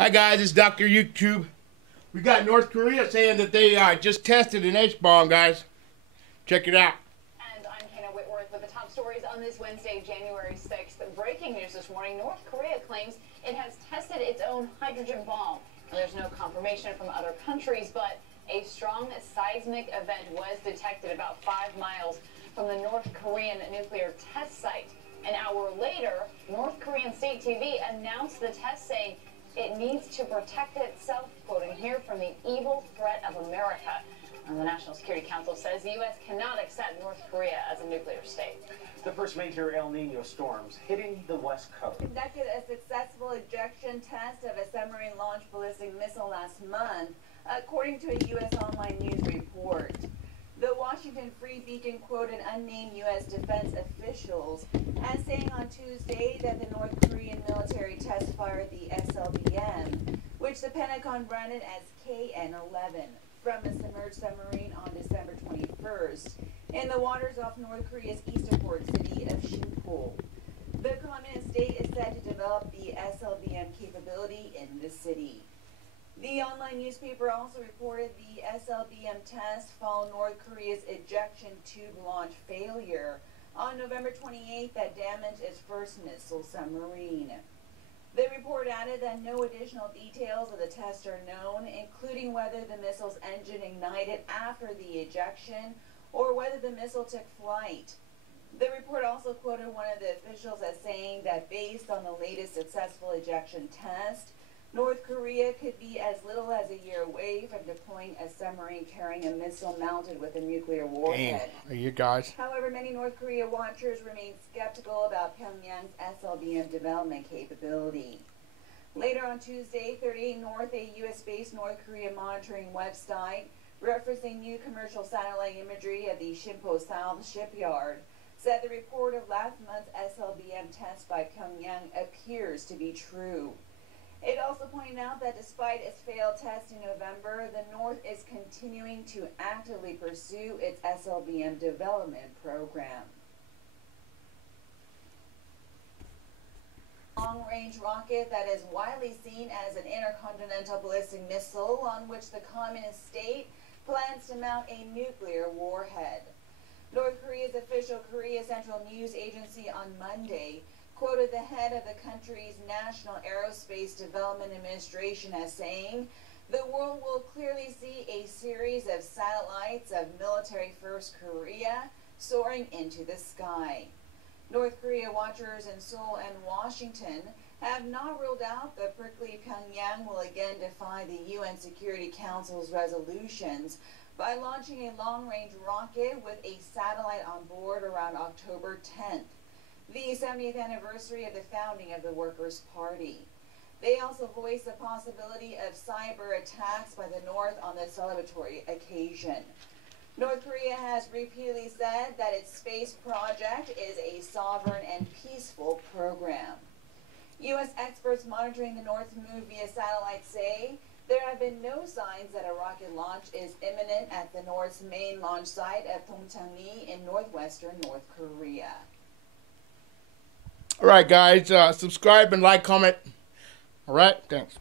Hi guys, it's Dr. YouTube. We got North Korea saying that they just tested an H-bomb, guys. Check it out. And I'm Hannah Whitworth with the top stories on this Wednesday, January 6th. Breaking news this morning, North Korea claims it has tested its own hydrogen bomb. Now, there's no confirmation from other countries, but a strong seismic event was detected about 5 miles from the North Korean nuclear test site. An hour later, North Korean state TV announced the test, saying it needs to protect itself, quoting here, from the evil threat of America. And the National Security Council says the U.S. cannot accept North Korea as a nuclear state. The first major El Nino storms hitting the West Coast. Conducted a successful ejection test of a submarine-launched ballistic missile last month, according to a U.S. online news report. The Washington Free Beacon quoted unnamed U.S. defense officials as saying on Tuesday that the North Korean military test-fired the SLBM, which the Pentagon branded as KN-11, from a submerged submarine on December 21st in the waters off North Korea's eastern port city of Sinpo. The communist state is said to develop the SLBM capability in the city. The online newspaper also reported the SLBM test followed North Korea's ejection tube launch failure on November 28th that damaged its first missile submarine. The report added that no additional details of the test are known, including whether the missile's engine ignited after the ejection or whether the missile took flight. The report also quoted one of the officials as saying that based on the latest successful ejection test, North Korea could be as little as a year away from deploying a submarine carrying a missile mounted with a nuclear warhead. Are you guys? However, many North Korea watchers remain skeptical about Pyongyang's SLBM development capability. Later on Tuesday, 38 North, a U.S.-based North Korea monitoring website referencing new commercial satellite imagery of the Sinpo South shipyard, said the report of last month's SLBM test by Pyongyang appears to be true. It also pointed out that despite its failed test in November, the North is continuing to actively pursue its SLBM development program. Long-range rocket that is widely seen as an intercontinental ballistic missile on which the communist state plans to mount a nuclear warhead. North Korea's official Korea Central News Agency on Monday quoted the head of the country's National Aerospace Development Administration as saying, "The world will clearly see a series of satellites of military-first Korea soaring into the sky." North Korea watchers in Seoul and Washington have not ruled out that prickly Pyongyang will again defy the UN Security Council's resolutions by launching a long-range rocket with a satellite on board around October 10th. The 70th anniversary of the founding of the Workers' Party. They also voiced the possibility of cyber attacks by the North on the celebratory occasion. North Korea has repeatedly said that its space project is a sovereign and peaceful program. U.S. experts monitoring the North's move via satellite say there have been no signs that a rocket launch is imminent at the North's main launch site at Pyeongchang in northwestern North Korea. All right, guys. Subscribe and like, comment. All right. Thanks.